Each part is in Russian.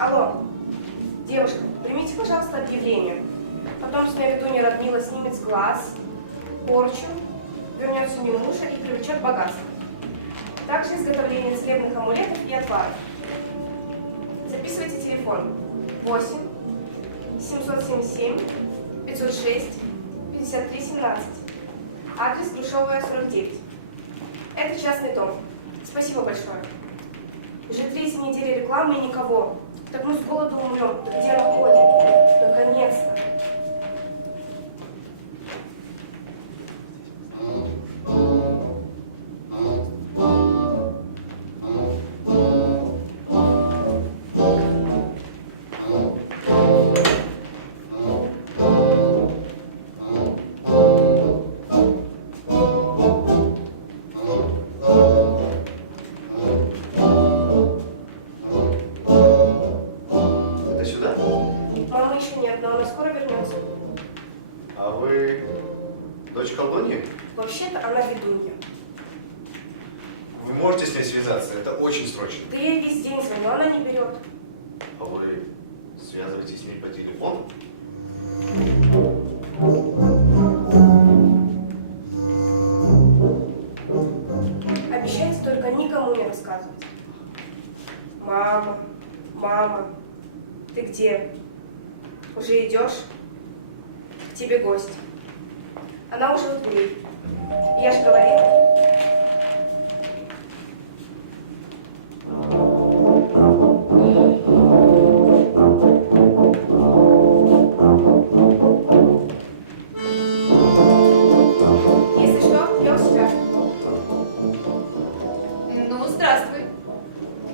Алло, девушка, примите, пожалуйста, объявление. Потомственная ведунья Радмила снимет с глаз порчу, вернется Мимуша и привлечет богатство. Также изготовление целебных амулетов и отваров. Записывайте телефон 8 777 506 53 17. Адрес Грушевая, 49. Это частный дом. Спасибо большое. Уже 3 недели рекламы и никого. Так мы с голоду умрем. Да где она ходит? Наконец-то. Дочь колдуньи? Вообще-то она ведунья. Вы можете с ней связаться? Это очень срочно. Да я ей весь день звоню, она не берет. А вы связываетесь с ней по телефону? Обещайте только никому не рассказывать. Мама, мама, ты где? Уже идешь? К тебе гость. Она уже у дверей. Я же говорила. Если что, я у себя. Ну, здравствуй.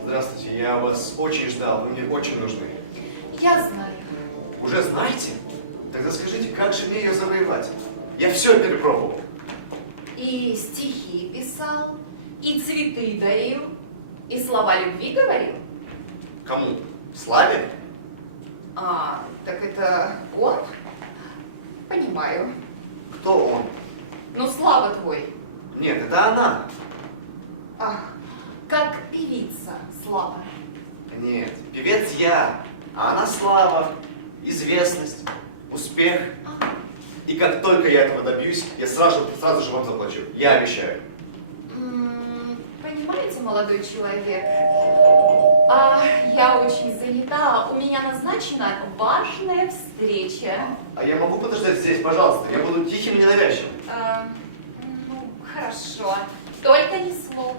Здравствуйте, я вас очень ждал, вы мне очень нужны. Я знаю. Уже знаете? Тогда скажите, как же мне ее завоевать? Я все перепробовал. И стихи писал, и цветы дарил, и слова любви говорил. Кому? Славе? А, так это он? Понимаю. Кто он? Ну, Слава твой. Нет, это она. Ах, как певица Слава. Нет, певец я, а она Слава, известность, успех. И как только я этого добьюсь, я сразу же вам заплачу. Я обещаю. Понимаете, молодой человек, я очень занята, у меня назначена важная встреча. А я могу подождать здесь, пожалуйста? Я буду тихим и ненавязчивым. Ну, хорошо, только ни слова.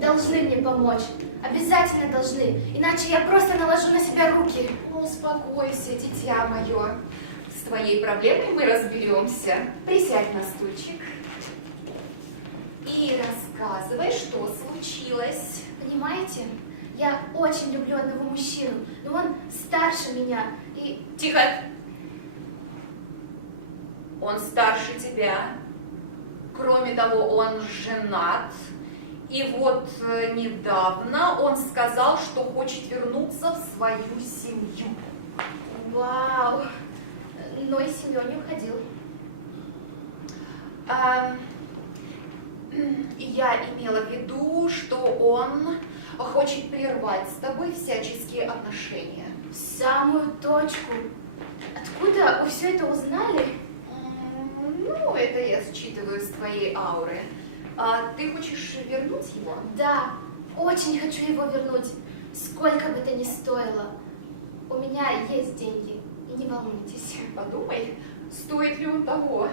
Должны мне помочь. Обязательно должны. Иначе я просто наложу на себя руки. Ну, успокойся, дитя мое. С твоей проблемой мы разберемся. Присядь на стульчик. И рассказывай, что случилось. Понимаете, я очень люблю одного мужчину, но он старше меня и... Тихо! Он старше тебя. Кроме того, он женат. И вот недавно он сказал, что хочет вернуться в свою семью. Вау! Но из семьи он не уходил. Я имела в виду, что он хочет прервать с тобой всяческие отношения. В самую точку. Откуда вы все это узнали? Ну, это я считываю с твоей ауры. А ты хочешь вернуть его? Да, очень хочу его вернуть. Сколько бы это ни стоило. У меня есть деньги. И не волнуйтесь. Подумай, стоит ли он того.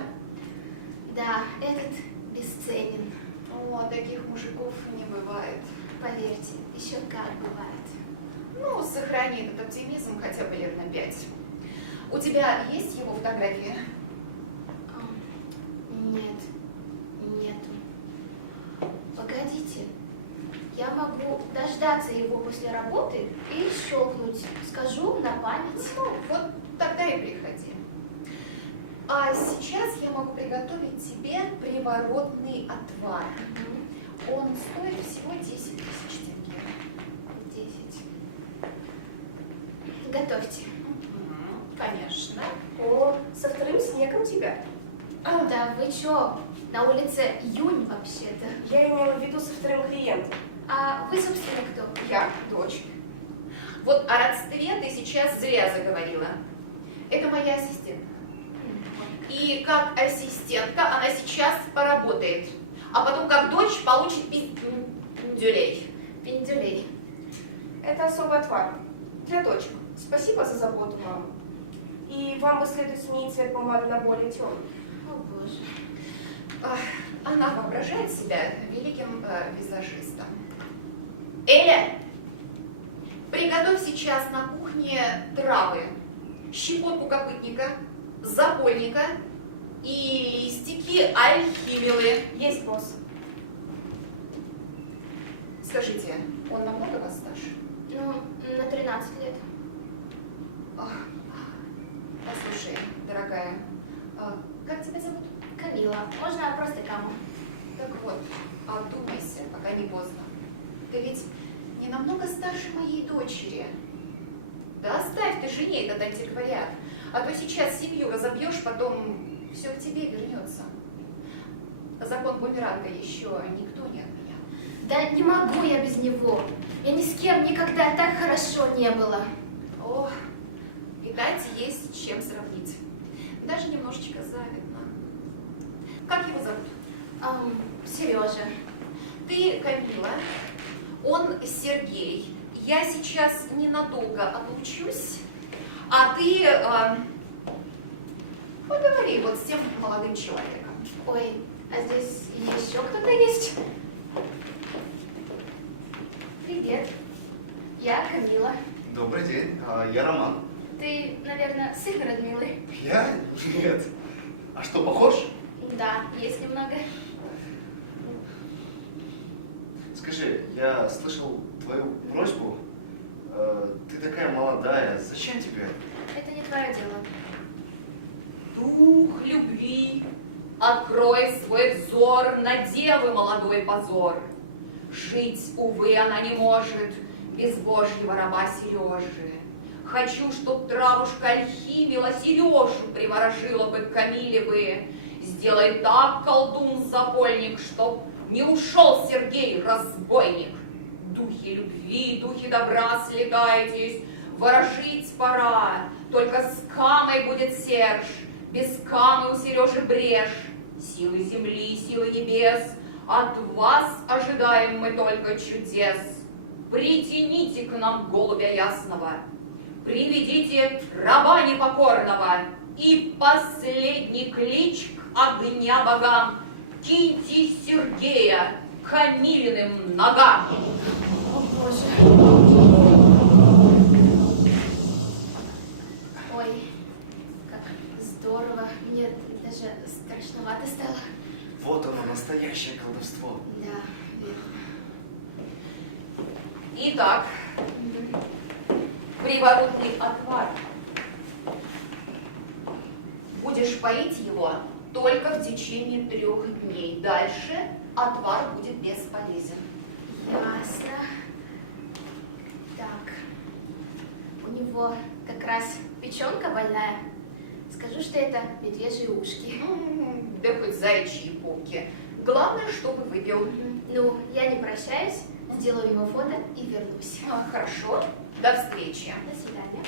Да, этот бесценен. О, таких мужиков не бывает. Поверьте, еще как бывает. Ну, сохрани этот оптимизм хотя бы лет на 5. У тебя есть его фотография? Нет, нету. Погодите, я могу дождаться его после работы и щелкнуть. Скажу на память. Ну, вот тогда и приходи. А сейчас я могу приготовить тебе приворотный отвар. Он стоит всего 10 000 тенге. 10. Готовьте. Конечно. О, со вторым снегом тебя. Да вы чё? На улице июнь вообще-то. Я имела в виду со вторым клиентом. А вы, собственно, кто? Я дочь. Вот о родстве ты сейчас зря заговорила. Это моя ассистентка. И как ассистентка она сейчас поработает. А потом как дочь получит пиздюлей. Пиндюлей. Это особый отвар. Для дочек. Спасибо за заботу, мама. И вам бы следует сменить цвет помады на более темный. О боже. Она воображает себя великим визажистом. Эля, приготовь сейчас на кухне травы, щепотку копытника, запольника и листики альхимилы. Есть, босс. Скажите, он намного вас старше? Ну, на 13 лет. Послушай, дорогая, как тебя зовут? Камила. Можно просто Каму? Так вот, одумайся, пока не поздно. Ты ведь не намного старше моей дочери. Да оставь ты жене этот антиквариат, а то сейчас семью разобьешь, потом все к тебе вернется. Закон бумеранга еще никто не отменял. Да не могу я без него. Я ни с кем никогда так хорошо не было. О, видать, есть с чем сравнить. Даже немножечко завидно. Как его зовут? Сережа. Ты Камила, он Сергей. Я сейчас ненадолго отлучусь, а ты поговори вот с тем молодым человеком. Ой, а здесь еще кто-то есть? Привет. Я Камила. Добрый день, я Роман. Ты, наверное, сын Радмилы? Я? Нет. А что, похож? Да, есть немного. Скажи, я слышал твою просьбу. Ты такая молодая, зачем тебе? Это не твое дело. Дух любви, открой свой взор на девы молодой позор. Жить, увы, она не может без божьего раба Сережи. Хочу, чтоб травушка альхимила Сережу приворожила бы к Камиле бы. Сделай так, колдун-запольник, чтоб не ушел Сергей, разбойник. Духи любви, духи добра, слетайтесь, ворожить пора. Только с Камой будет Серж, без Камы у Сережи брешь. Силы земли, силы небес, от вас ожидаем мы только чудес. Притяните к нам голубя ясного, приведите раба непокорного, и последний клич к огня богам киньте Сергея Камилиным ногам. О боже. Ой, как здорово. Мне даже страшновато стало. Вот оно, настоящее колдовство. Да, верно. Итак, приворотный отвар. Будешь поить его только в течение 3 дней. Дальше отвар будет бесполезен. Ясно. Так. У него как раз печенка больная. Скажу, что это медвежьи ушки. Да хоть заячьи попки. Главное, чтобы выпил. Ну, я не прощаюсь, сделаю его фото и вернусь. Хорошо, до встречи. До свидания.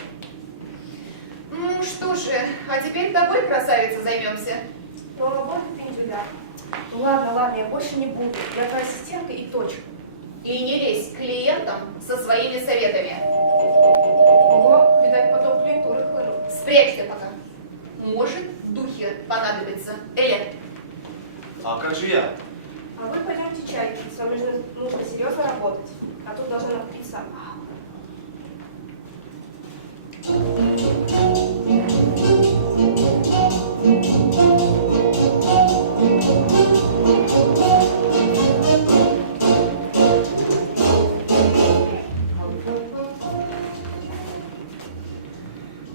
Ну что же, а теперь тобой, красавица, займемся. То работа пиндюля. Ну ладно, я больше не буду. Я твоя ассистентка и точка. И не лезь к клиентам со своими советами. Ого, видать, потом клиентуры хлынул. Спрячься пока. Может, в духе понадобится. Эля,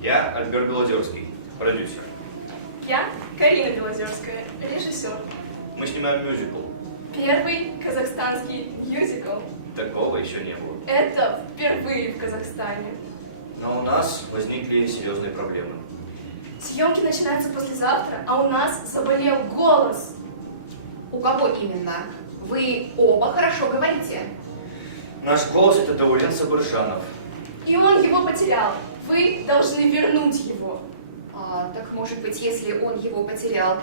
Я Альберт Белозерский, продюсер. Я Карина Белозерская, режиссер. Мы снимаем мюзикл. Первый казахстанский мюзикл. Такого еще не было. Это впервые в Казахстане. Но у нас возникли серьезные проблемы. Съемки начинаются послезавтра, а у нас заболел голос. У кого именно? Вы оба хорошо говорите. Наш голос — это Даурен Сабыржанов. И он его потерял. Вы должны вернуть его. Так может быть, если он его потерял,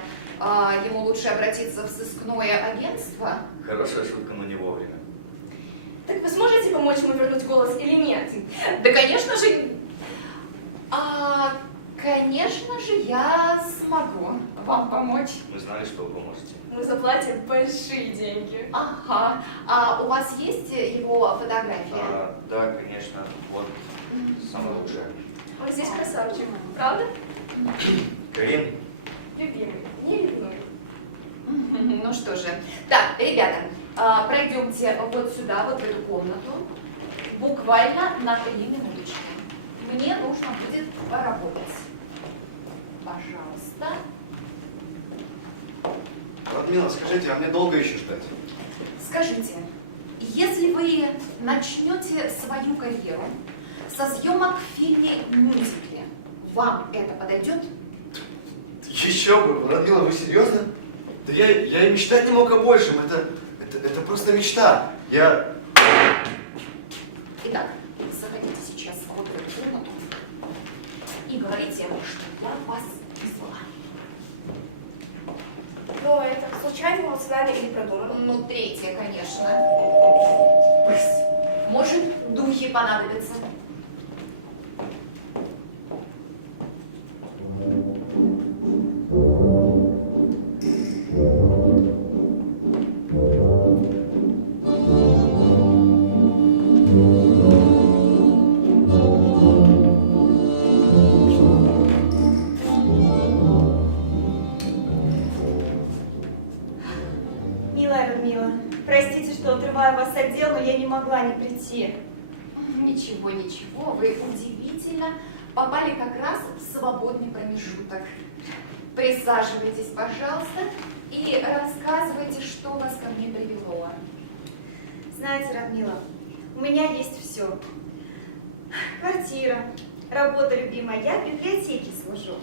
ему лучше обратиться в сыскное агентство? Хорошая шутка, но не вовремя. Так вы сможете помочь ему вернуть голос или нет? Да, конечно же, конечно же, я смогу вам помочь. Мы знали, что вы поможете. Мы заплатим большие деньги. Ага. А у вас есть его фотография? Да, конечно. Вот, самое лучшее. Он здесь красавчик, правда? Карин, Любимый, не ревнуй. Ну что же. Так, ребята, пройдемте вот сюда, вот в эту комнату. Буквально на 3 минуточки. Мне нужно будет поработать. Пожалуйста. Радмила, скажите, а мне долго еще ждать? Скажите, если вы начнете свою карьеру со съемок в фильме-мюзикле, вам это подойдет? Еще бы, Радмила, вы серьезно? Да я и мечтать не мог о большем. Это просто мечта. Итак, заходите сейчас в эту комнату и говорите ему, что я вас вызвала. Но это случайно, эмоционально или продуманно? Ну, третье, конечно. Может, духи понадобятся. Милая Радмила, простите, что отрываю вас от дел, но я не могла не прийти. Ничего, ничего, вы удивительно попали как раз в свободный промежуток. Присаживайтесь, пожалуйста, и рассказывайте, что вас ко мне привело. Знаете, Радмила, у меня есть все. Квартира, работа любимая, я в библиотеке служу.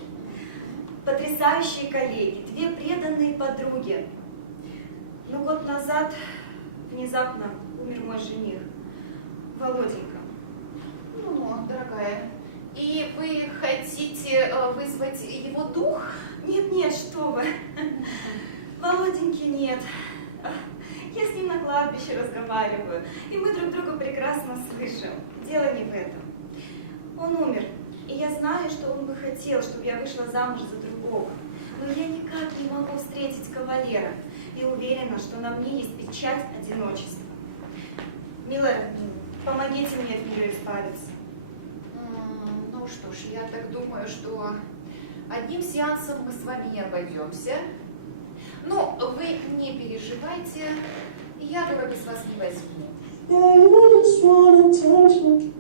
Потрясающие коллеги, 2 преданные подруги. Но год назад внезапно умер мой жених, Володенька. Ну, дорогая, и вы хотите вызвать его дух? Нет, что вы. Володеньки нет. Я с ним на кладбище разговариваю, и мы друг друга прекрасно слышим. Дело не в этом. Он умер, и я знаю, что он бы хотел, чтобы я вышла замуж за другого. Но я никак не могу встретить кавалера, и уверена, что на мне есть печать одиночества. Милая, помогите мне от нее избавиться. Ну что ж, я так думаю, что одним сеансом мы с вами не обойдемся. Но вы не переживайте, я дорого с вас не возьму. Yeah, you just wanna touch me,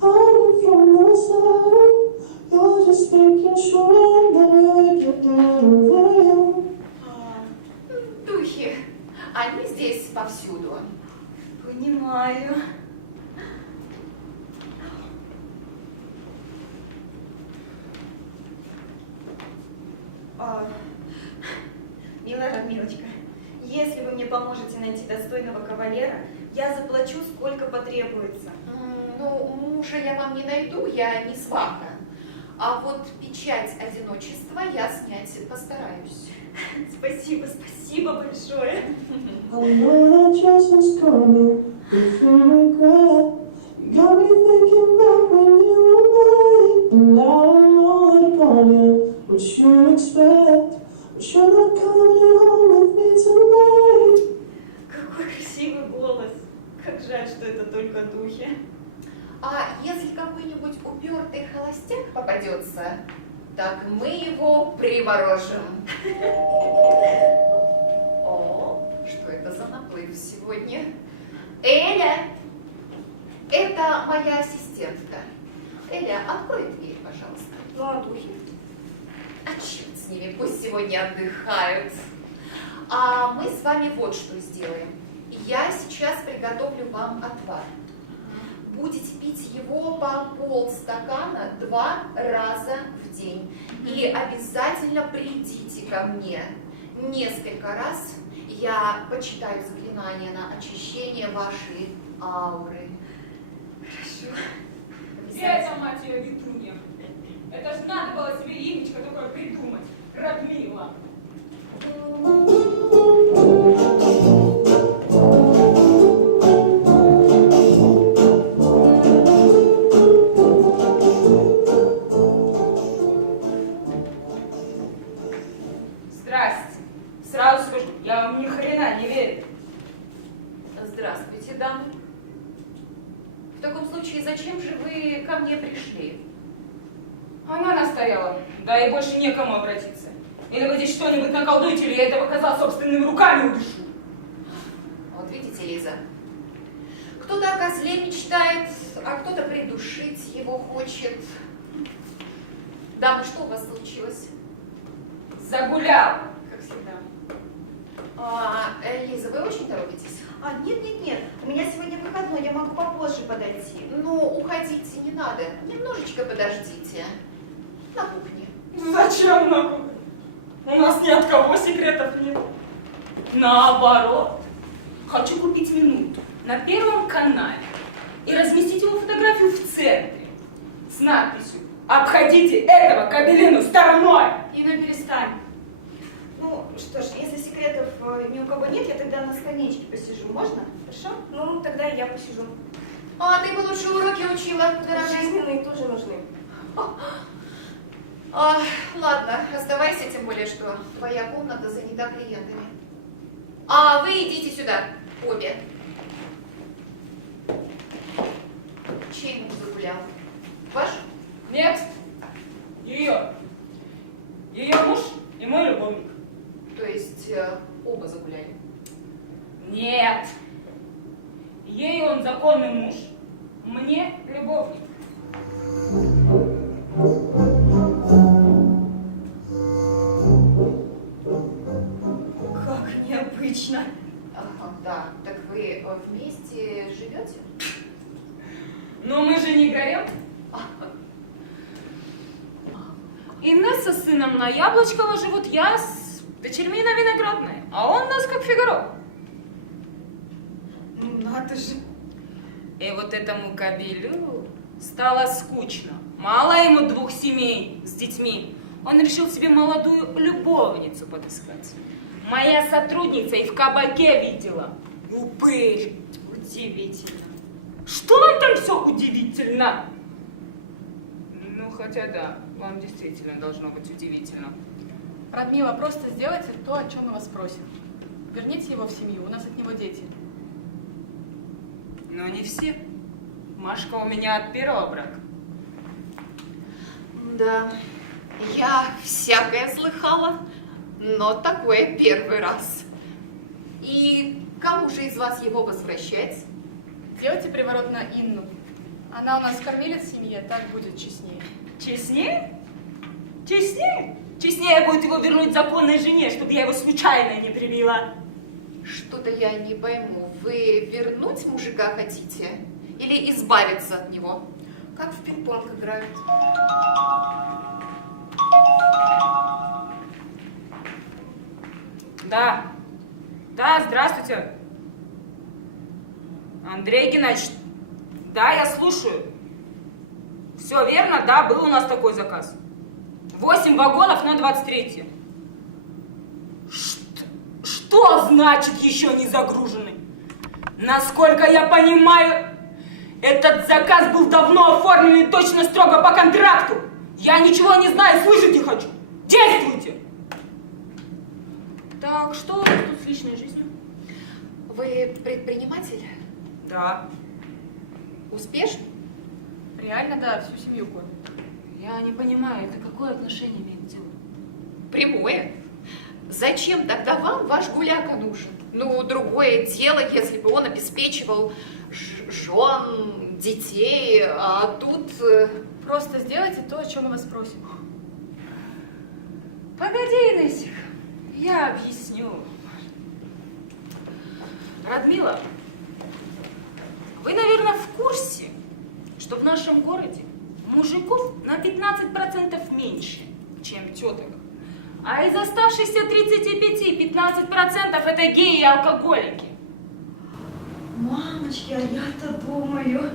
hiding from the side. You're just making sure I'm never getting over you. Духи, они здесь повсюду. Понимаю. Милая Радмилочка, если вы мне поможете найти достойного кавалера, я заплачу, сколько потребуется. Ну, мужа я вам не найду, я не сваха. А вот печать одиночества я снять постараюсь. Спасибо большое. I know that just was coming, if you regret. You got me thinking back when you were mine. And now I'm all upon you, what you expect. But you're not coming home with me tonight. Какой красивый голос. Как жаль, что это только духи. А если какой-нибудь упертый холостяк попадется, так мы его приворожим. О, что это за наплыв сегодня? Эля, это моя ассистентка. Эля, открой дверь, пожалуйста. Ну, а духи? А черт с ними, пусть сегодня отдыхают. А мы с вами вот что сделаем. Я сейчас приготовлю вам отвар. Будете пить его по полстакана 2 раза в день. И обязательно придите ко мне несколько раз. Я почитаю заклинания на очищение вашей ауры. Хорошо. Это, мать ее, Витунья. Это ж надо было себе имечко такое придумать. Радмила. Здрасте. Сразу скажу, я вам ни хрена не верю. Здравствуйте, дамы. В таком случае, зачем же вы ко мне пришли? Она настояла, да и больше некому обратиться. Или вы здесь что-нибудь наколдуете, или я это показал собственными руками удушу. Вот видите, Лиза, кто-то о козле мечтает, а кто-то придушить его хочет. Дамы, что у вас случилось? Загулял, как всегда. Лиза, вы очень торопитесь? Нет, у меня сегодня выходной, я могу попозже подойти. Ну, уходите не надо, немножечко подождите. На кухне. Зачем на кухне? У нас ни от кого секретов нет. Наоборот. Хочу купить минуту на Первом канале и разместить его фотографию в центре с надписью «Обходите этого кабелину стороной!» Инна, перестань. Ну, что ж, если секретов ни у кого нет, я тогда на скамеечке посижу. Можно? Хорошо? Ну, тогда и я посижу. А ты бы лучше уроки учила, дорогая. Жизненные тоже нужны. Ладно, оставайся, тем более, что твоя комната занята клиентами. А вы идите сюда, обе. Чей муж загулял? Ваш? Нет. Ее. Ее муж и мой любовник. То есть оба загуляли? Нет. Ей он законный муж, мне любовник. Как необычно. Да, так вы вместе живете? Но мы же не горем. Инесса с сыном на Яблочково живут, я с дочерьми на Виноградной, а он нас как Фигаро. Ну, надо же. И вот этому кобелю стало скучно. Мало ему 2 семей с детьми. Он решил себе молодую любовницу подыскать. Моя сотрудница и в кабаке видела. Упырь. Удивительно. Что вам там все удивительно? Ну, хотя да, вам действительно должно быть удивительно. Радмила, просто сделайте то, о чем мы вас просим. Верните его в семью, у нас от него дети. Но не все. Машка у меня от первого брака. Да, я всякое слыхала, но такое первый раз. И кому же из вас его возвращать? Делайте приворот на Инну. Она у нас кормилец в семье, так будет честнее. Честнее? Честнее? Честнее будет его вернуть законной жене, чтобы я его случайно не привела. Что-то я не пойму. Вы вернуть мужика хотите? Или избавиться от него? Как в пинг-понг играют. Да. Да, здравствуйте. Андрей Геннадьевич, да, я слушаю. Все верно, да, был у нас такой заказ. 8 вагонов на 23. Что значит еще не загружены? Насколько я понимаю, этот заказ был давно оформлен и точно строго по контракту. Я ничего не знаю, слышать не хочу. Действуйте! Так, что у вас тут с личной жизнью? Вы предприниматель? Да. Успешный? Реально, да, всю семью кормит. Я не понимаю, это какое отношение имеет к делу? Прямое. Зачем тогда вам ваш гуляка нужен? Ну, другое дело, если бы он обеспечивал жен, детей, а тут... Просто сделайте то, о чем мы вас просим. Погоди, Инессик, я объясню. Радмила, вы, наверное, в курсе, что в нашем городе мужиков на 15% меньше, чем теток. А из оставшихся 35 15% это геи и алкоголики. Мамочки, а я-то думаю...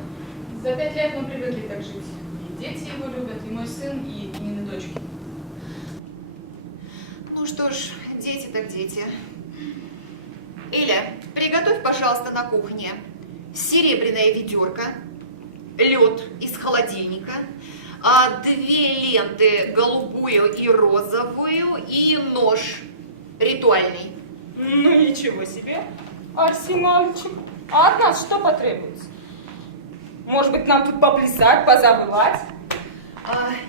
За 5 лет мы привыкли так жить. И дети его любят, и мой сын, и Нины дочки. Ну что ж, дети так дети. Эля, приготовь, пожалуйста, на кухне серебряное ведерко, лед из холодильника, 2 ленты, голубую и розовую, и нож ритуальный. Ну ничего себе, Арсенальчик. А от нас что потребуется? Может быть, нам тут поплясать, позабывать?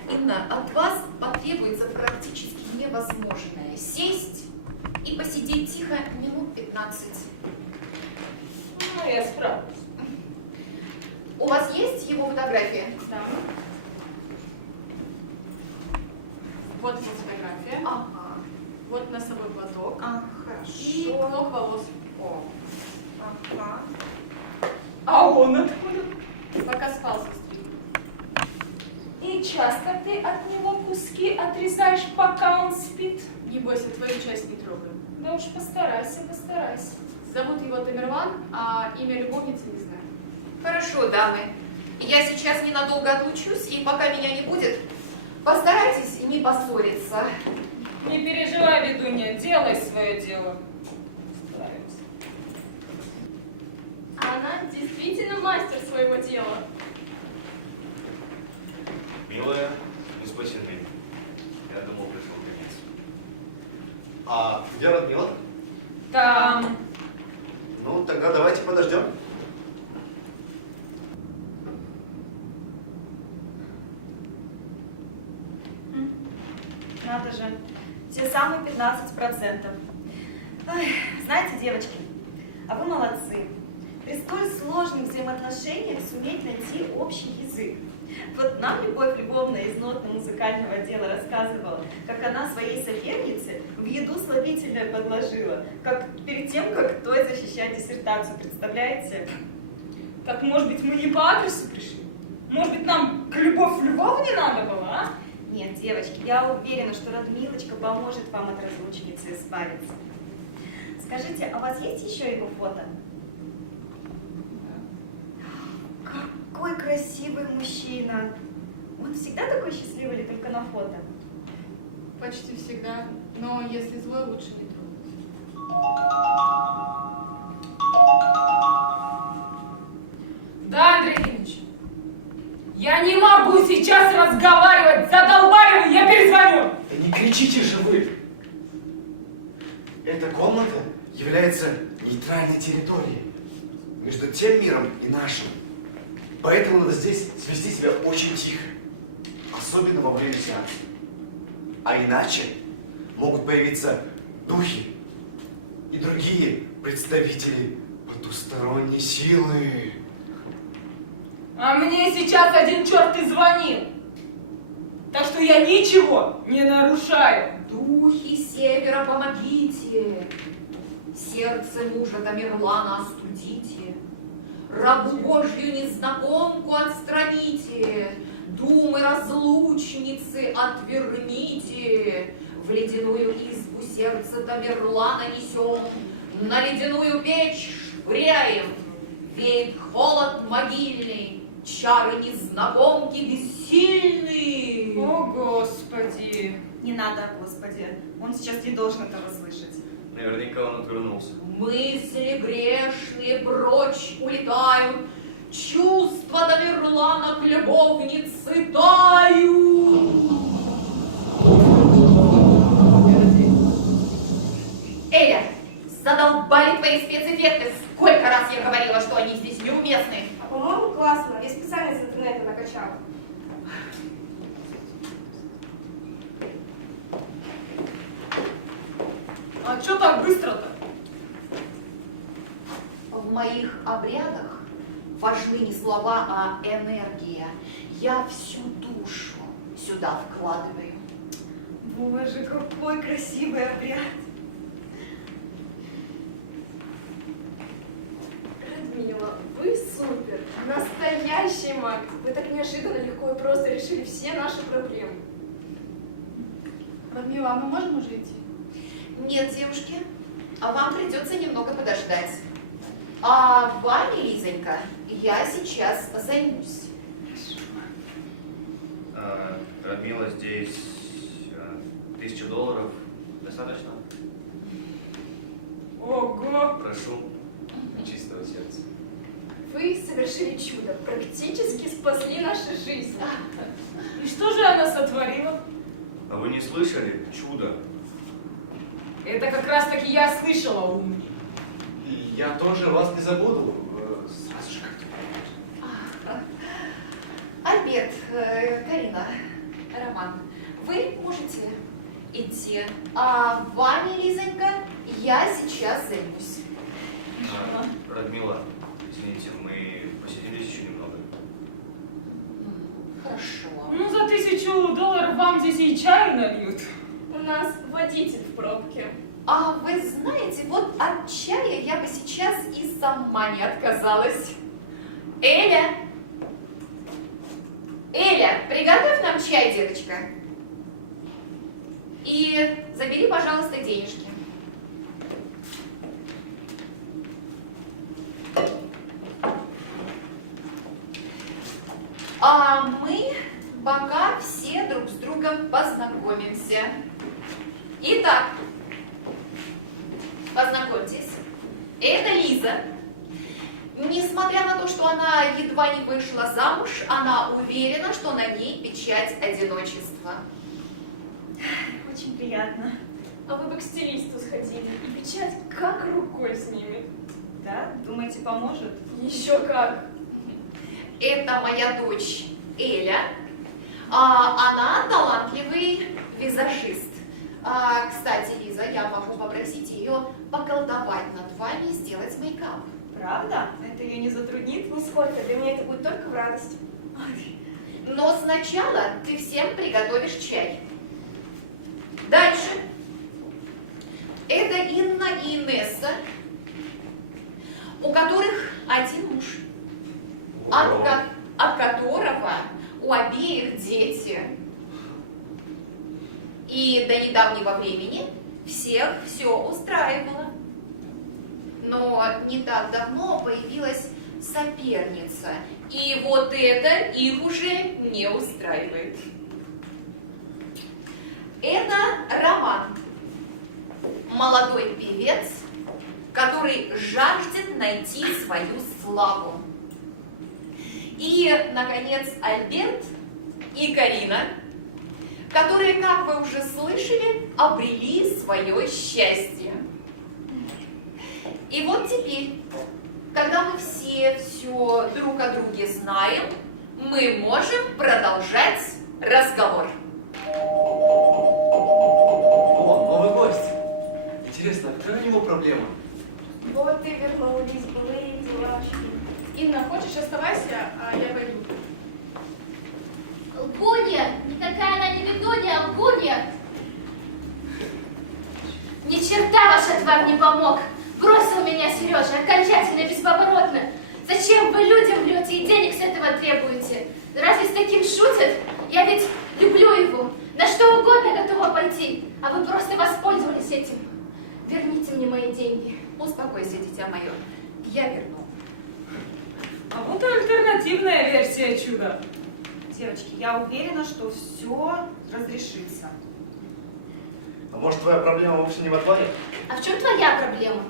Инна, от вас потребуется практически невозможное. Сесть и посидеть тихо минут 15. Ну, я справлюсь. У вас есть его фотография? Да. Вот его фотография. Ага. Вот носовой платок. Хорошо. И клок волос. О. Ага. А он откуда? Пока спал со стригом. И часто ты от него куски отрезаешь, пока он спит? Не бойся, твою часть не трогаю. Да уж постарайся, постарайся. Зовут его Тамерлан, а имя любовницы не знаю. Хорошо, дамы. Я сейчас ненадолго отлучусь, и пока меня не будет, постарайтесь не поссориться. Не переживай, ведунья, делай свое дело. Справимся. Она действительно мастер своего дела. Милая, мы спасены. Я думал, пришел конец. А где Радмила? Там. Ну, тогда давайте подождем. Надо же, те самые 15%. Ой, знаете, девочки, а вы молодцы. При столь сложных взаимоотношениях суметь найти общий язык. Вот нам Любовь Львовна из нотного музыкального отдела рассказывала, как она своей сопернице в еду слабительное подложила, как перед тем, как той защищать диссертацию, представляете? Так, может быть, мы не по адресу пришли? Может быть, нам к Любовь Львовне надо было, а? Нет, девочки, я уверена, что Радмилочка поможет вам от разлучницы избавиться. Скажите, а у вас есть еще его фото? Какой красивый мужчина! Он всегда такой счастливый или только на фото? Почти всегда, но если злой, лучше не трогать. Да, Андрей Ильич. Я не могу сейчас разговаривать, задолбали вы, я перезвоню. Да не кричите же вы! Эта комната является нейтральной территорией между тем миром и нашим. Поэтому надо здесь свести себя очень тихо, особенно во время сеанса. А иначе могут появиться духи и другие представители потусторонней силы. А мне сейчас один черт и звонил. Так что я ничего не нарушаю. Духи севера, помогите! Сердце мужа Тамерлана остудите, рабу Божью незнакомку отстраните, думы разлучницы отверните, в ледяную избу сердце Тамерлана несем, на ледяную печь швыряем, веет холод могильный, чары незнакомки бессильны. О, Господи. Не надо, Господи, он сейчас не должен этого слышать. Наверняка он отвернулся. Мысли грешные прочь улетают, чувства Тамерлана к любовнице тают. Эля, задолбали твои спецэффекты. Сколько раз я говорила, что они здесь неуместны. А по-моему, классно. Я специально из интернета накачала. А что так быстро-то? В моих обрядах важны не слова, а энергия. Я всю душу сюда вкладываю. Боже, какой красивый обряд. Радмила, вы супер, настоящий маг. Вы так неожиданно, легко и просто решили все наши проблемы. Радмила, а мы можем уже идти? Нет, девушки, а вам придется немного подождать. А вами, Лизонька, я сейчас займусь. Радмила, здесь $1000 достаточно? Ого! Прошу, от чистого сердца. Вы совершили чудо, практически спасли наши жизни. И что же она сотворила? А вы не слышали? Чудо. Это как раз таки я слышала, умник. И я тоже вас не забуду. Сразу же как-то. Альберт, Карина, Роман, вы можете идти. А вами, Лизонька, я сейчас займусь. Радмила, извините, мы посидели еще немного. Хорошо. Ну, за $1000 вам здесь и чаю нальют. У нас водитель в пробке. А вы знаете, вот от чая я бы сейчас и сама не отказалась. Эля! Эля, приготовь нам чай, деточка. И забери, пожалуйста, денежки. А мы пока все друг с другом познакомимся. Итак, познакомьтесь, это Лиза. Несмотря на то, что она едва не вышла замуж, она уверена, что на ней печать одиночества. Очень приятно. А вы бы к стилисту сходили, и печать как рукой снимет. Да? Думаете, поможет? Еще как. Это моя дочь Эля. Она талантливый визажист. Кстати, Лиза, я могу попросить ее поколдовать над вами и сделать мейкап. Правда? Это ее не затруднит? Нисколько, для меня это будет только в радость. Но сначала ты всем приготовишь чай. Дальше. Это Инна и Инесса, у которых один муж, от которого у обеих дети. И до недавнего времени всех все устраивало. Но не так давно появилась соперница, и вот это их уже не устраивает. Это Роман, молодой певец, который жаждет найти свою славу. И, наконец, Альберт и Карина, которые, как вы уже слышали, обрели свое счастье. И вот теперь, когда мы все друг о друге знаем, мы можем продолжать разговор. О, новый гость. Интересно, а какая у него проблема? Вот и вернулись, былые делашки. Инна, хочешь, оставайся, а я пойду. Лгунья! Никакая она не ведунья, а лгунья! Ни черта ваш отвар не помог! Бросил меня Сережа, окончательно, бесповоротно! Зачем вы людям врете и денег с этого требуете? Разве с таким шутят? Я ведь люблю его, на что угодно готова пойти, а вы просто воспользовались этим. Верните мне мои деньги. Успокойся, дитя мое, я верну. А вот и альтернативная версия чуда. Девочки, я уверена, что все разрешится. А может, твоя проблема вовсе не в отваре? А в чем твоя проблема?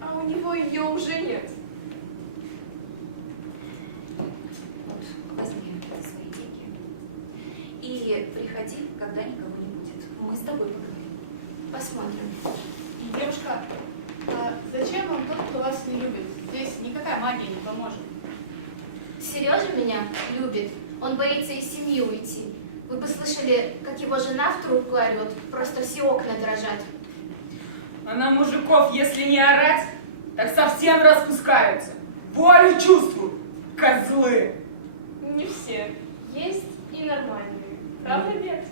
А у него ее уже нет. Вот, возьми свои деньги и приходи, когда никого не будет. Мы с тобой поговорим. Посмотрим. Девушка, а зачем вам тот, кто вас не любит? Здесь никакая магия не поможет. Сережа меня любит. Он боится из семьи уйти. Вы бы слышали, как его жена в трубку орет. Просто все окна дрожат. А на мужиков, если не орать, так совсем распускаются. Волю чувствуют. Козлы. Не все. Есть и нормальные. Правда, нет?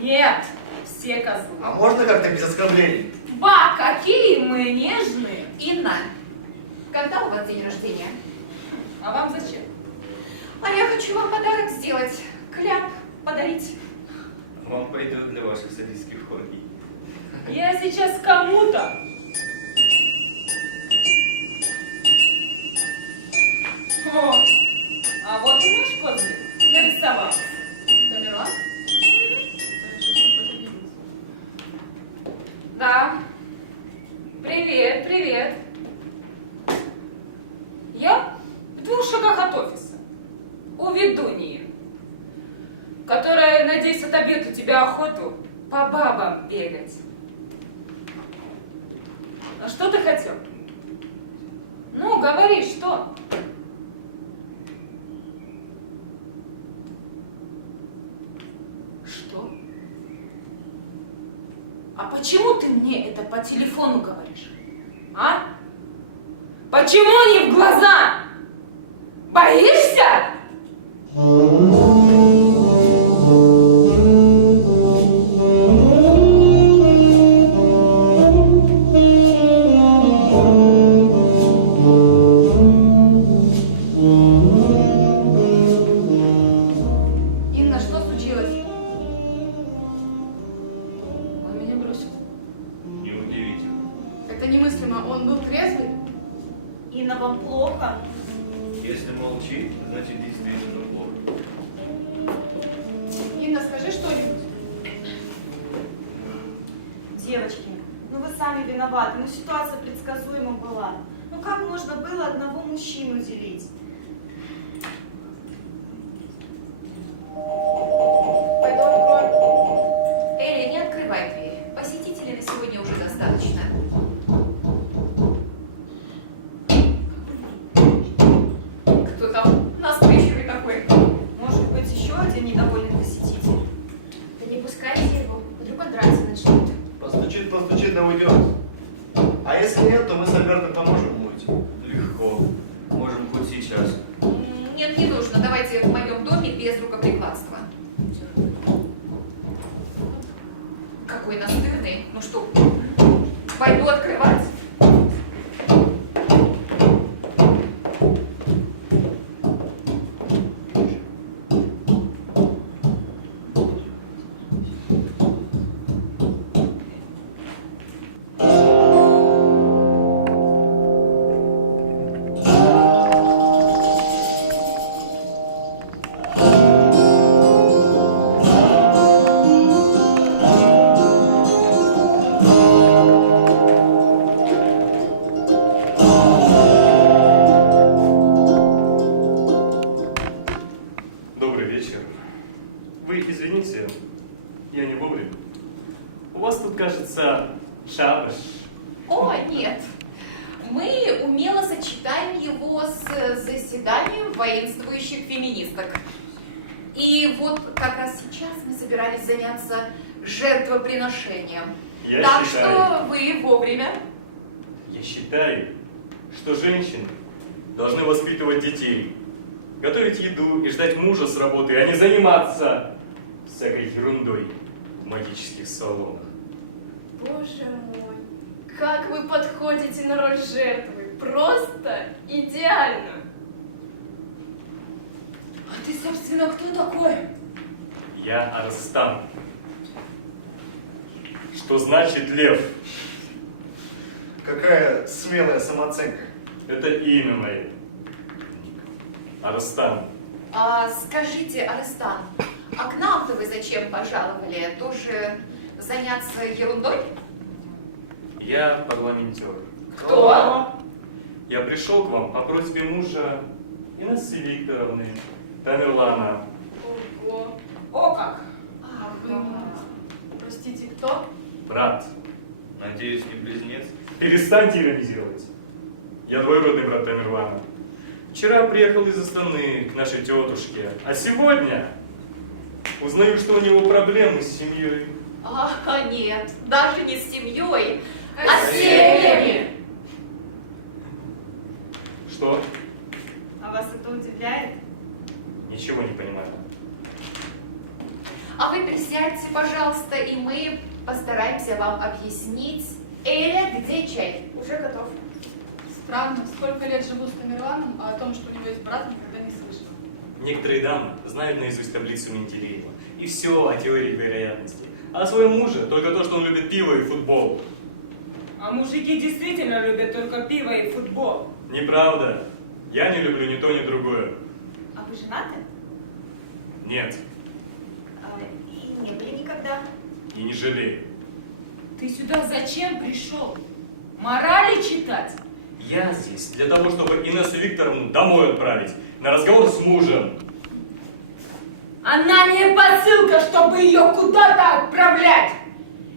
Нет, все козлы. А можно как-то без оскорблений? Ба, какие мы нежные. Инна, когда у вас день рождения? А вам зачем? А я хочу вам подарок сделать. Кляп подарить. Вам пойдет для ваших садистских оргий. Я сейчас кому-то. О, а вот и наш козлик нарисовался. Тамерлан? Хорошо, что потребилась. Да. Привет, привет. Я в 2 шагах от офиса. У ведуньи, которая, надеюсь, отобьет у тебя охоту по бабам бегать. А что ты хотел? Ну, говори, что? Что? А почему ты мне это по телефону говоришь? А? Почему не в глаза? Боишься? Инна, что случилось? Он меня бросил. Неудивительно. Это немыслимо. Он был трезвый? Инна, вам плохо? Если молчит, значит действительно плохо. Инна, скажи что-нибудь. Девочки, ну вы сами виноваты, ну ситуация предсказуема была. Ну как можно было одного мужчину делить? Пойду открою. Элли, не открывай дверь. Посетителей на сегодня уже достаточно. Кто там настойчивый такой? Может быть, еще один недовольный посетитель? Да не пускайте его, вдруг он драться начнет. Постучит, да уйдет. А если нет, то мы с Альбертом поможем умыть. Легко. Можем хоть сейчас. Нет, не нужно. Давайте в моем доме без рукоприкладства. Какой настырный. Ну что, пойду открывать. Добрый вечер. Вы извините, я не вовремя. У вас тут, кажется, шабаш. О, нет. Мы умело сочетаем его с заседанием воинствующих феминисток. И вот как раз сейчас мы собирались заняться жертвоприношением. Я Так считаю- что вы вовремя. Я считаю, что женщины должны воспитывать детей, готовить еду и ждать мужа с работы, а не заниматься всякой ерундой в магических салонах. Боже мой, как вы подходите на роль жертвы. Просто идеально. А ты, собственно, кто такой? Я Арстан. Что значит лев? Какая смелая самооценка. Это имя мое. Арстан. Скажите, Арестан, а к нам-то вы зачем пожаловали? Тоже заняться ерундой? Я парламентер. Кто? Я пришел к вам по просьбе мужа Инессы Викторовны Тамерлана. Ого. О как! А вы, простите, кто? Брат, Надеюсь, не близнец? перестаньте иронизировать. Я двоюродный брат Тамерлана. Вчера приехал из Астаны к нашей тетушке, а сегодня узнаю, что у него проблемы с семьей. Нет, даже не с семьей, А а с семьями. Что? А вас это удивляет? Ничего не понимаю. А вы присядьте, пожалуйста, и мы постараемся вам объяснить. Эля, где чай? Уже готов. Странно, сколько лет живу с Тамерланом, а о том, что у него есть брат, никогда не слышала. Некоторые дамы знают наизусть таблицу Менделеева. И все о теории вероятности. А о своем муже только то, что он любит пиво и футбол. А мужики действительно любят только пиво и футбол. Неправда. Я не люблю ни то, ни другое. А вы женаты? Нет. И не были никогда? И не жалею. Ты сюда зачем пришел? Морали читать? Я здесь для того, чтобы Инессу Викторовну домой отправить. На разговор с мужем. Она не посылка, чтобы ее куда-то отправлять.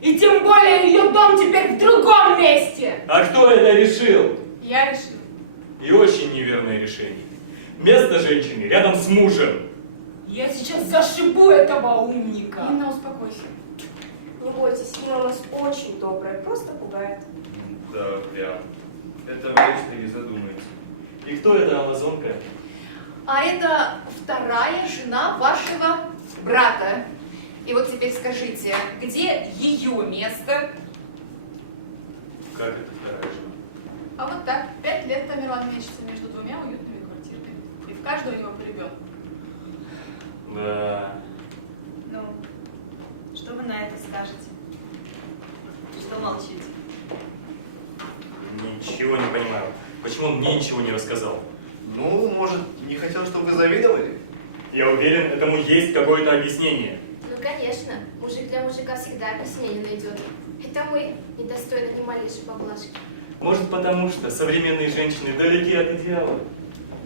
И тем более ее дом теперь в другом месте. А кто это решил? Я решила. И очень неверное решение. Место женщины рядом с мужем. Я сейчас зашибу этого умника. Инна, успокойся. Не бойтесь, Инна у нас очень добрая, просто пугает. Да, прям. Это вечно не задумается. И кто эта амазонка? А это вторая жена вашего брата. И вот теперь скажите, где ее место? Как это вторая жена? А вот так, 5 лет Тамерлан мечется между двумя уютными квартирками. И в каждой у него по ребенку. Да. Ну, что вы на это скажете? Что молчите? Ничего не понимаю. Почему он мне ничего не рассказал? Ну, может, не хотел, чтобы вы завидовали? Я уверен, этому есть какое-то объяснение. Ну, конечно, мужик для мужика всегда объяснение найдет. Это мы недостойны ни малейшей поблажки. Может, потому что современные женщины далеки от идеала.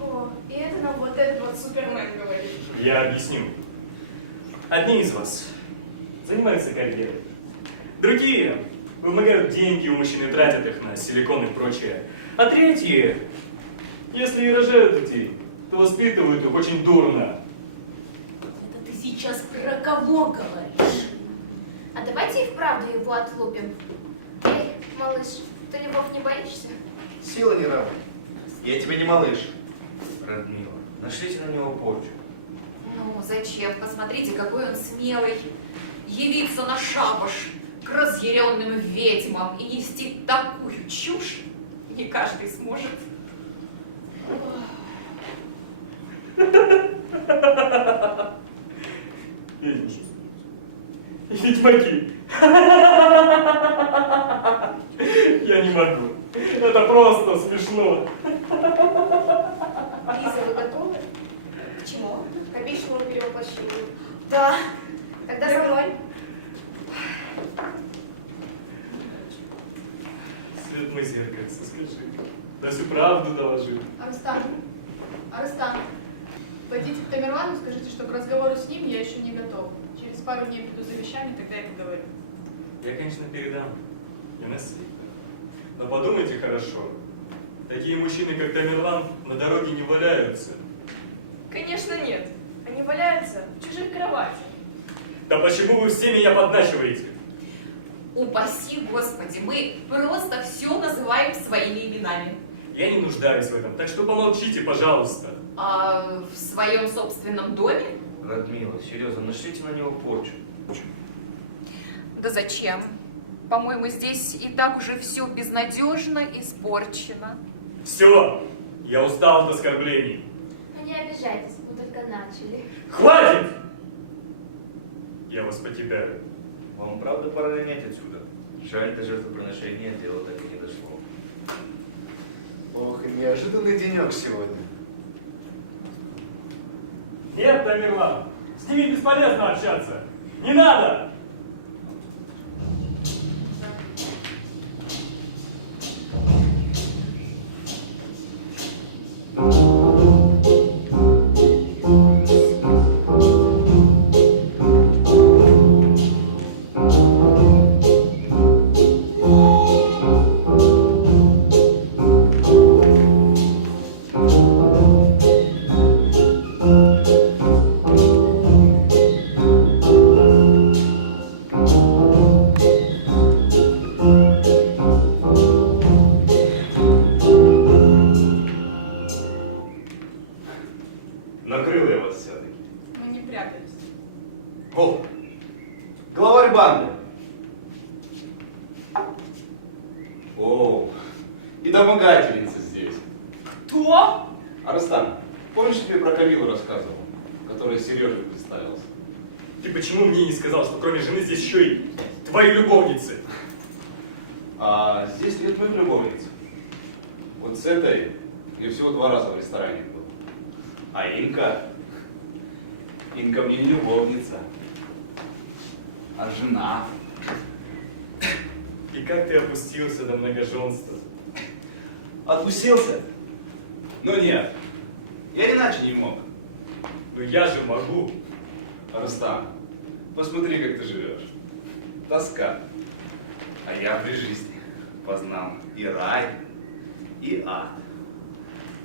О, и это нам вот этот вот Супермен говорит. Я объясню. Одни из вас занимаются карьерой. Другие вымогают деньги у мужчин и тратят их на силикон и прочее. А третьи, если и рожают детей, то воспитывают их очень дурно. Это ты сейчас про кого говоришь? А давайте и вправду его отлупим. Эй, малыш, ты любовь не боишься? Сила не равна. Я тебе не малыш. Радмила, нашлите на него порчу. Ну, зачем? Посмотрите, какой он смелый. Явиться на шабаш к разъяренным ведьмам и нести такую чушь не каждый сможет. Ведьмаки. Я не могу. Это просто смешно. Лиза, вы готовы? К чему? К обещанному перевоплощению. Да. Тогда за мной. Свет мой зеркальце, скажи. Да всю правду доложи. Арстан, пойдите к Тамерлану, скажите, что к разговору с ним я еще не готова. Через пару дней приду за вещами, тогда я поговорю. Я, конечно, передам. Инесса Викторовна. Но подумайте хорошо. Такие мужчины, как Тамерлан, на дороге не валяются. Конечно, нет. Они валяются в чужих кроватях. Да почему вы все меня подначиваете? Упаси Господи, мы просто все называем своими именами. Я не нуждаюсь в этом, так что помолчите, пожалуйста. А в своем собственном доме? Радмила, серьезно, нашлите на него порчу. Да зачем? По-моему, здесь и так уже все безнадежно испорчено. Все, я устал от оскорблений. Ну не обижайтесь, мы только начали. Хватит! Я вас покидаю. Вам правда пора линять отсюда? Жаль, до жертвоприношения дело так и не дошло. Ох, и неожиданный денек сегодня. Нет, Тамерлан, с ними бесполезно общаться. Не надо! представились. О, главарь банды. О, и домогательница здесь. Кто? Арыстан, помнишь, я тебе про Камилу рассказывал, которая Сереже представилась? Ты почему мне не сказал, что кроме жены здесь еще и твои любовницы? А здесь нет моих любовниц. Вот с этой я всего 2 раза в ресторане был. А Инка мне не любовница, а жена. И как ты опустился до многоженства? Отпустился? Но нет, я иначе не мог. Ну я же могу. Рустам, посмотри, как ты живешь. Тоска. А я при жизни познал и рай, и ад.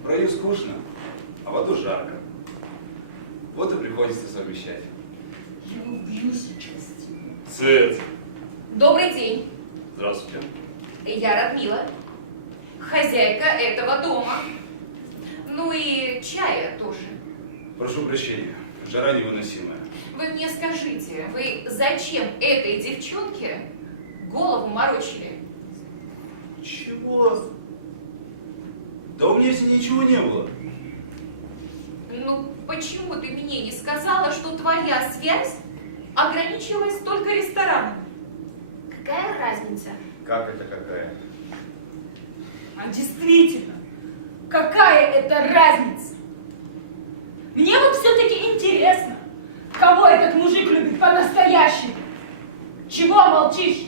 В раю скучно, а в аду жарко. Вот и приходится совмещать. Я убью сейчас. Цец. Добрый день. Здравствуйте. Я Радмила, хозяйка этого дома. Ну и чая тоже. Прошу прощения, жара невыносимая. Вы мне скажите, вы зачем этой девчонке голову морочили? Чего? Да у меня с ней ничего не было. Ну, почему ты мне не сказала, что твоя связь ограничивалась только рестораном? Какая разница? Как это какая? А действительно, какая это разница? Мне вот все-таки интересно, кого этот мужик любит по-настоящему? Чего молчишь,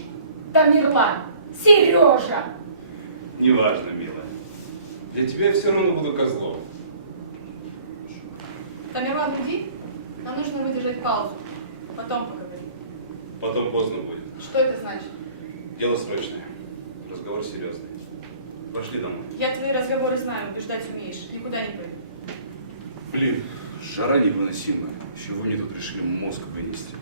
Тамерлан? Сережа! Неважно, милая. Для тебя я все равно буду козлом. Тамерлан, уйди. Нам нужно выдержать паузу. Потом поговорим. Потом поздно будет. Что это значит? Дело срочное. Разговор серьезный. Пошли домой. Я твои разговоры знаю, убеждать умеешь. Никуда не пойду. Блин, жара невыносимая. Чего они тут решили мозг вынести?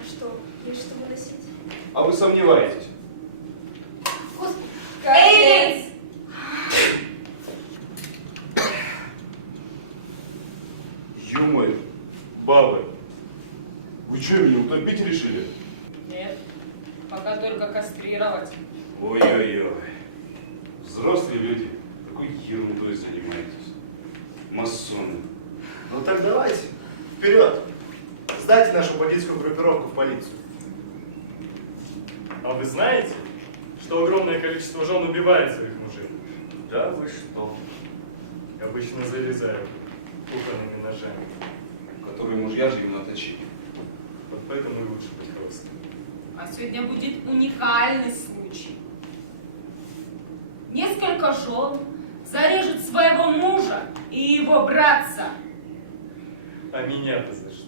А что, есть что выносить? А вы сомневаетесь? Господи, Элис! Ё-моё, бабы, вы что, меня утопить решили? Нет, пока только кастрировать. Ой-ой-ой. Взрослые люди, какой ерундой занимаетесь? Масоны. Ну так давайте, вперед! Сдайте нашу бандитскую группировку в полицию. А вы знаете, что огромное количество жен убивает своих мужей? Да вы что? Обычно зарезают кухонными ножами. Которые мужья же им наточили. Вот поэтому и лучше быть холостым. А сегодня будет уникальный случай. Несколько жен зарежут своего мужа и его братца. А меня-то за что?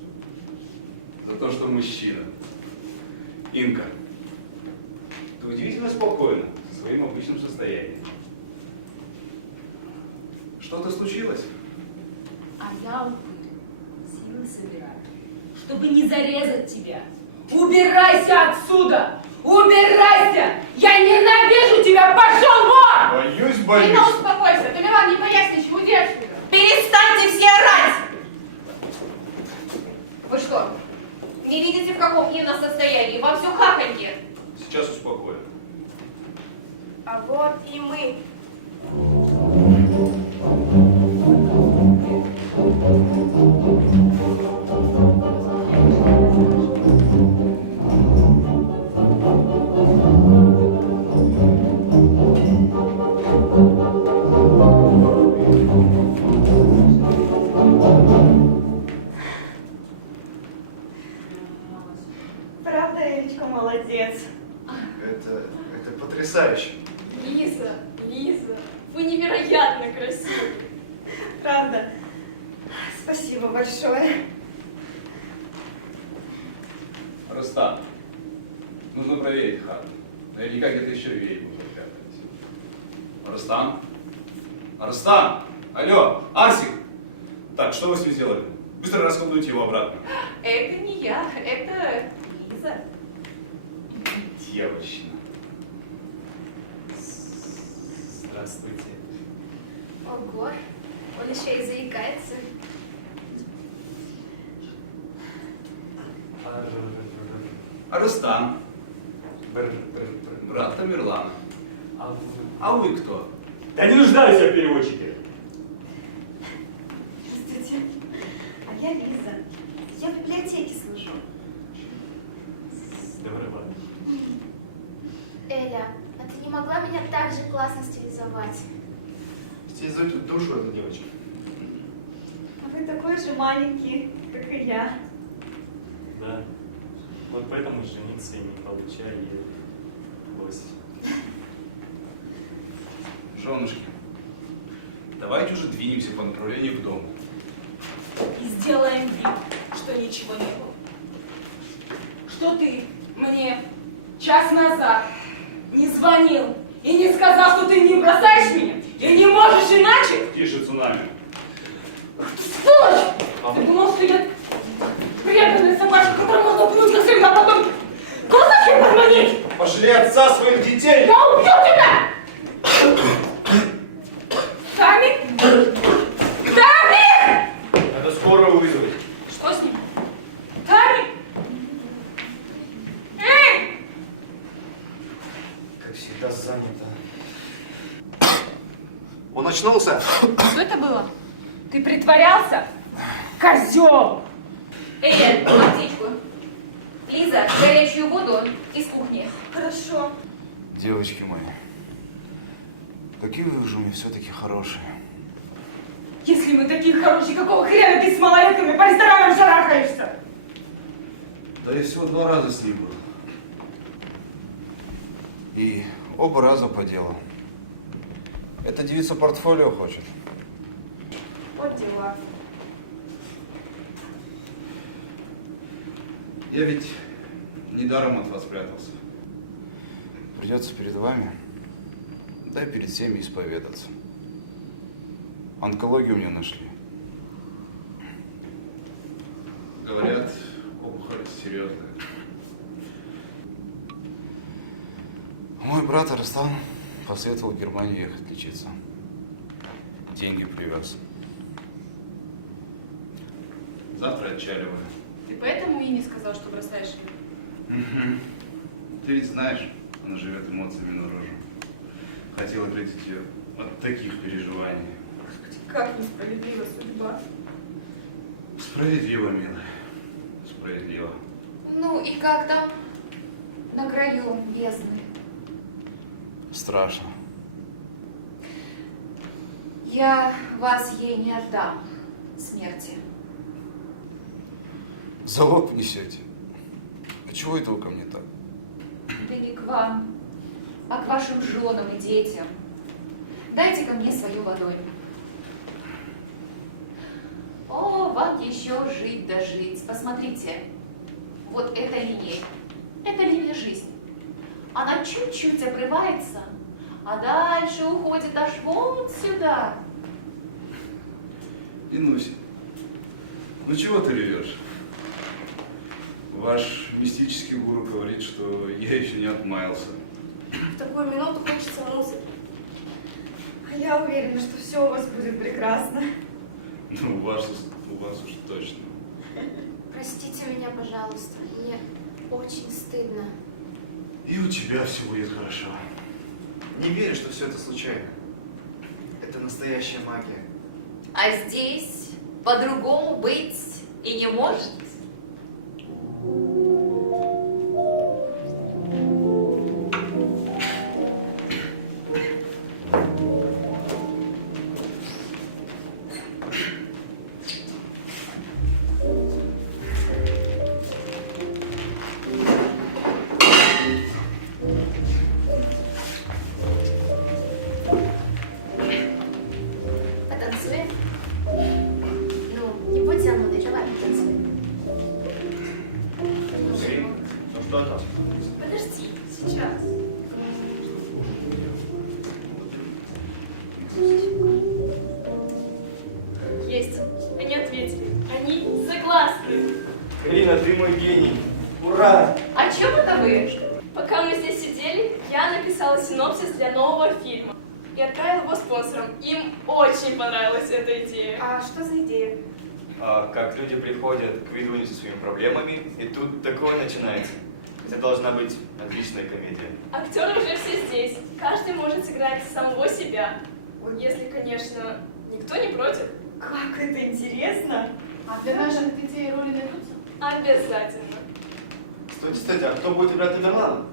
За то, что мужчина. Инка, ты удивительно спокойна со своим обычным состоянием. Что-то случилось? А я, упырь, силы собираю, чтобы не зарезать тебя. Убирайся отсюда! Убирайся! Я ненавижу тебя! Пошел вон! Боюсь, Ирина, успокойся. Тамерлан, не поясничай, удержь меня. Перестаньте все орать! Вы что, не видите, в каком Инна состоянии? Вам все хаханье. Сейчас успокою. А вот и мы. Правда, Элечка молодец. Это потрясающе. Лиза, вы невероятно красивы. Правда. Спасибо большое. Рустам, нужно проверить хату. Наверняка где-то еще ведьму запрятались. Рустам? Рустам! Алло, Арсик! Так, что вы с ним сделали? Быстро расколдуйте его обратно. Это не я, это Лиза. Девочка. Здравствуйте. Ого, он еще и заикается. Арыстан. Брат Тамерлана. А вы кто? Да не нуждаюсь я в переводчике. Здравствуйте. А я Лиза. Я в библиотеке служу. Здорово. Эля, а ты не могла меня так же классно стилизовать? Стилизует душу эта девочка. А вы такой же маленький, как и я. Да. Вот поэтому жениться и не получая лось. Женушки, давайте уже двинемся по направлению к дому. И сделаем вид, что ничего не было. Что ты мне час назад не звонил и не сказал, что ты не бросаешь меня и не можешь иначе? Тише, цунами. Сволочь! Ты думал, что я преданная собачка, которую можно плюнуть на себя, а потом глазами подманить? Пожалей отца своих детей! Я убью тебя! Тами! Тами! Надо скорую вызвать. Что с ним? Тами! Эй! Как всегда занято. Он очнулся? Что это было? Ты притворялся? Козел! Эй, аптечку. Лиза, горячую воду из кухни. Хорошо. Девочки мои, какие вы же у меня все-таки хорошие. Если мы такие хорошие, какого хрена ты с малолетками по ресторанам шарахаешься? Да я всего 2 раза с ним был. И оба раза по делу. Эта девица портфолио хочет. Вот дела. Я ведь недаром от вас прятался. Придется перед вами, да и перед всеми исповедаться. Онкологию мне нашли. Говорят, опухоль серьезная. Мой брат Арыстан посоветовал в Германию ехать лечиться. Деньги привез. Завтра отчаливаю. Ты поэтому и не сказал, что бросаешь ее? Угу. Ты ведь знаешь, она живет эмоциями наружу. Хотел ответить ее от таких переживаний. Как несправедлива судьба. Справедливо, милая. Справедливо. Ну и как там? На краю бездны. Страшно. Я вас ей не отдам, смерти. Залог несете. А чего это вы ко мне так? Да не к вам, а к вашим женам и детям. Дайте ко мне свою ладонь. О, вам еще жить да жить. Посмотрите, вот эта линия. Это линия жизни. Она чуть-чуть обрывается, а дальше уходит аж вот сюда. Инуся, ну чего ты ревешь? Ваш мистический гуру говорит, что я еще не отмаялся. В такую минуту хочется музыки. А я уверена, что все у вас будет прекрасно. Ну, у вас уж точно. Простите меня, пожалуйста. Мне очень стыдно. И у тебя все будет хорошо. Не верю, что все это случайно. Это настоящая магия. А здесь по-другому быть и не может. Потанцуем? Ну, не будь занудой, давай потанцуем. Ну что там? Подожди, сейчас. Есть. Они ответили. Они согласны. Галина, ты мой гений. Ура! О чем это вы? Пока мы здесь сидели, я написала синопсис для нового фильма и отправила его спонсорам. Им очень понравилась эта идея. А что за идея? как люди приходят к Видуне со своими проблемами, и тут такое начинается. Это должна быть отличная комедия. Актеры уже все здесь. Каждый может сыграть самого себя. Если, конечно, никто не против. Как это интересно! А для наших детей роли найдутся? Обязательно. Стойте, а кто будет играть Тамерлана?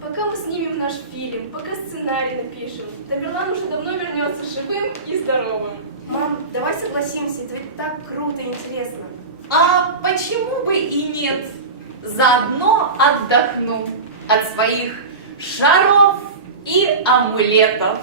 Пока мы снимем наш фильм, пока сценарий напишем, Тамерлан уже давно вернется живым и здоровым. Мам, давай согласимся, это ведь так круто и интересно. А почему бы и нет? Заодно отдохну от своих шаров и амулетов.